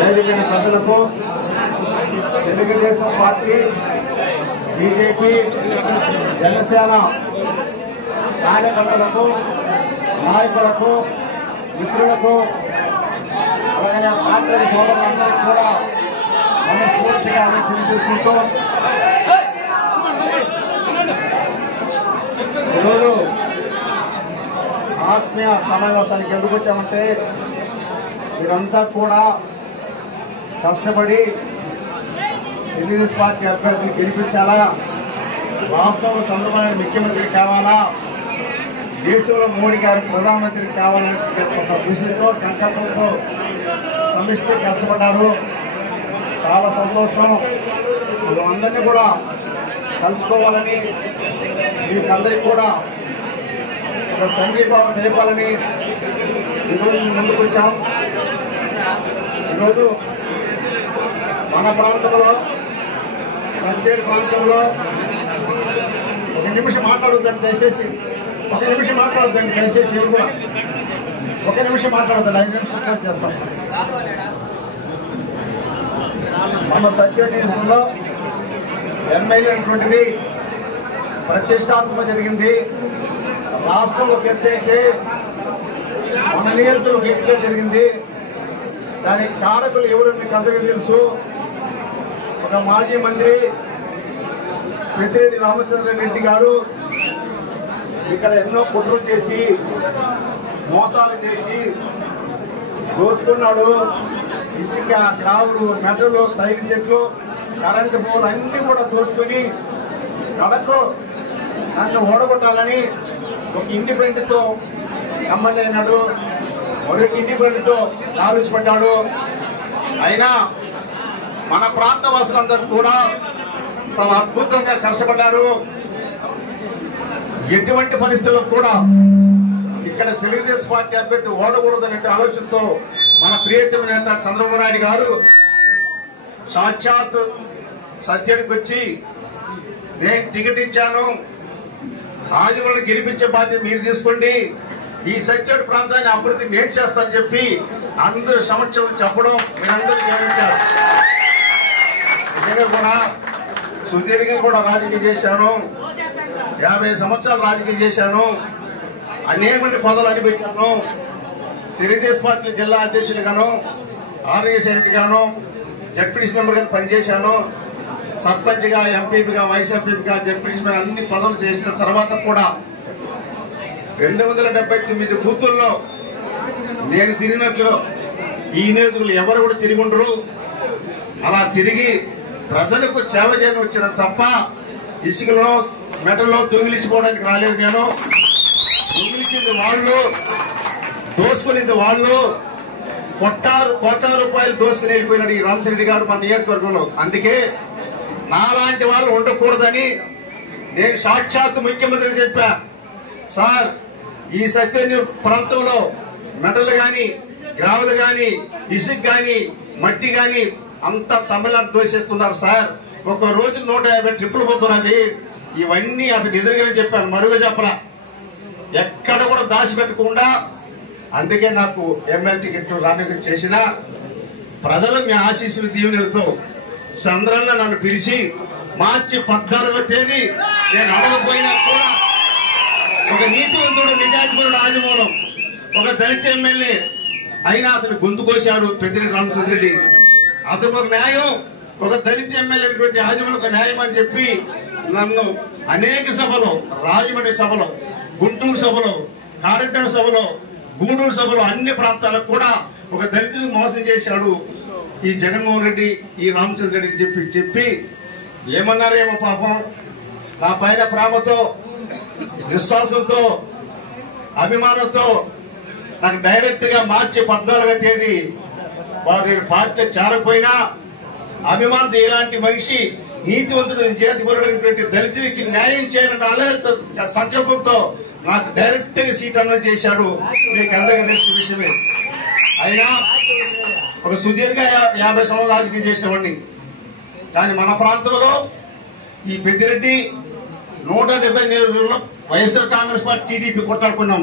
వేదికైన ప్రజలకు Telugu Desam party BJP Janasena కార్యకర్తలకు నాయకులకు మిత్రులకు అలాగే పార్టీ సోదరులందరికీ కూడా మనస్ఫూర్తిగా తెలియజేసుకుంటూ ఈరోజు ఆత్మీయ సమావేశానికి ఎందుకు వచ్చామంటే మీరంతా కూడా కష్టపడి తెలుగుదేశం పార్టీ అభ్యర్థులు గెలిపించాలా, రాష్ట్రంలో చంద్రబాబు ముఖ్యమంత్రి కావాలా, దేశంలో మోడీ గారు ప్రధానమంత్రి కావాలనే ఒక దృష్టితో సంకల్పంతో సమిష్టి కష్టపడ్డారు. చాలా సంతోషం. అందరినీ కూడా కలుసుకోవాలని మీకందరికీ కూడా ఒక సంఘీభావం తెలిపాలని ఈరోజు ముందుకు వచ్చాం. ఈరోజు మన ప్రాంతంలో సంచేరు ప్రాంతంలో ఒక నిమిషం మాట్లాడొద్దండి దయచేసి, ఒక నిమిషం మాట్లాడొద్దండి దయచేసి, ఇది కూడా ఒక నిమిషం మాట్లాడొద్దండి, 5 నిమిషాలు చేస్తాం. మన సర్క్యూట్ నియోజకవర్గంలో ఎమ్మెల్యే అనేటువంటిది ప్రతిష్టాత్మక జరిగింది. రాష్ట్రంలో ఒక ఎత్తు అయితే మన నియోజకవర్గంలో ఒక ఎత్తుగా జరిగింది. దానికి కారకులు ఎవరు మీకు అందరికీ తెలుసు. ఒక మాజీ మంత్రి పెద్దిరెడ్డి రామచంద్రారెడ్డి గారు ఇక్కడ ఎన్నో కుట్రలు చేసి మోసాలు చేసి దోసుకున్నాడు. ఇసుక, గ్రావులు, మెటలు, తైలి చెట్లు, కరెంటు పోలు అన్నీ కూడా దోసుకొని కడకు నన్ను ఓడగొట్టాలని ఒక ఇండిపెండెంట్తో కమ్మని అయినాడు. మరొక ఇండిపెండెంట్తో ఆలోచించాడు. అయినా మన ప్రాంత వాసులందరూ కూడా చాలా అద్భుతంగా కష్టపడ్డారు. ఎటువంటి పరిస్థితుల్లో కూడా ఇక్కడ తెలుగుదేశం పార్టీ అభ్యర్థి ఓడకూడదనే ఆలోచనతో మన ప్రియతమ నేత చంద్రబాబు నాయుడు గారు సాక్షాత్ సత్యానికి వచ్చి నేను టికెట్ ఇచ్చాను, ఆదివారం గెలిపించే బాధ్యత మీరు తీసుకోండి, ఈ సత్యాడు ప్రాంతాన్ని అభివృద్ధి నేను చేస్తానని చెప్పి అందరూ సమక్షంలో చెప్పడం మీరందరూ గమనించారు. నిజంగా కూడా సుదీర్ఘంగా కూడా రాజకీయం చేశాను, 50 సంవత్సరాలు రాజకీయం చేశాను, అనేక పదవులు అనిపించాను. తెలుగుదేశం పార్టీ జిల్లా అధ్యక్షుడిగాను, ఆర్ఎస్ గాను, జడ్పీటీసీ మెంబర్గా పనిచేశాను. సర్పంచ్గా, ఎంపీగా, వైస్ ఎంపీగా, జడ్పీటీసీ అన్ని పదవులు చేసిన తర్వాత కూడా 279 బూతుల్లో నేను తిరిగినట్లు ఈ నియోజకవర్గంలో ఎవరు కూడా తిరిగి ఉండరు. అలా తిరిగి ప్రజలకు సేవ చేయని వచ్చిన తప్ప ఇసుకలో మెటల్లో దొంగిలించిపోవడానికి రాలేదు. నేను దొంగిలించింది వాళ్ళు, దోసుకునేది వాళ్ళు. కోట్ల రూపాయలు దోసుకుని వెళ్ళిపోయినాడు ఈ రామచంద్రెడ్డి గారు మన నియోజకవర్గంలో. అందుకే నాలాంటి వాళ్ళు ఉండకూడదని నేను సాక్షాత్ ముఖ్యమంత్రి చెప్పా. సార్, ఈ సత్యని ప్రాంతంలో మెటలు గాని, గ్రావులు గాని, ఇసుక గాని, మట్టి గాని అంతా తమిళనాడు దోషిస్తున్నారు సార్. ఒక రోజు 150 ట్రిప్పులు పోతున్నది. ఇవన్నీ అతను ఎదురుగానే చెప్పాను, మరుగు చెప్పలా, ఎక్కడ కూడా దాచిపెట్టకుండా. అందుకే నాకు ఎమ్మెల్యే టికెట్ రానిక చేసిన ప్రజలు మీ ఆశీస్సులు దీవెనలతో చంద్రన్న నన్ను పిలిచి మార్చి 14వ తేదీ నేను అడగపోయినా కూడా ఒక నీతివంతుడు, నిజాధిపతుడు ఆదిమూలం, ఒక దళిత ఎమ్మెల్యే అయినా అతను గొంతు కోశాడు పెద్దిరెడ్డి రామచంద్రెడ్డి. అతను ఒక న్యాయం, ఒక దళిత ఎమ్మెల్యే ఆదిమూలం ఒక న్యాయం అని చెప్పి నన్ను అనేక సభలో, రాజమండ్రి సభలో, గుంటూరు సభలో, కారెడ్డార్ సభలో, గూడూరు సభలో అన్ని ప్రాంతాలకు కూడా ఒక దళితుడు మోసం చేశాడు ఈ జగన్మోహన్ రెడ్డి, ఈ రామచంద్ర రెడ్డి చెప్పి ఏమన్నారేమో పాపం. నా పైన ప్రేమతో, విశ్వాసంతో, అభిమానంతో నాకు డైరెక్ట్ గా మార్చి 14వ తేదీ వారి పార్టీ చేరకపోయినా అభిమానంతో ఇలాంటి మనిషి నీతివంతుడు, నిజాధిపరుడైనటువంటి దళితుడికి న్యాయం చేయాలన్న సంకల్పంతో నాకు డైరెక్ట్ గా సీట్ అనౌన్స్ చేశాడు. మీకు అందరికీ తెలిసిన విషయమే. అయినా ఒక సుదీర్ఘ 50 సంవత్సరాలు రాజకీయం చేసేవాడిని. కానీ మన ప్రాంతంలో ఈ పెద్దిరెడ్డి 170 నియోజకవర్గంలో వైఎస్ఆర్ కాంగ్రెస్ పార్టీ, టీడీపీ కొట్లాడుకున్నాం.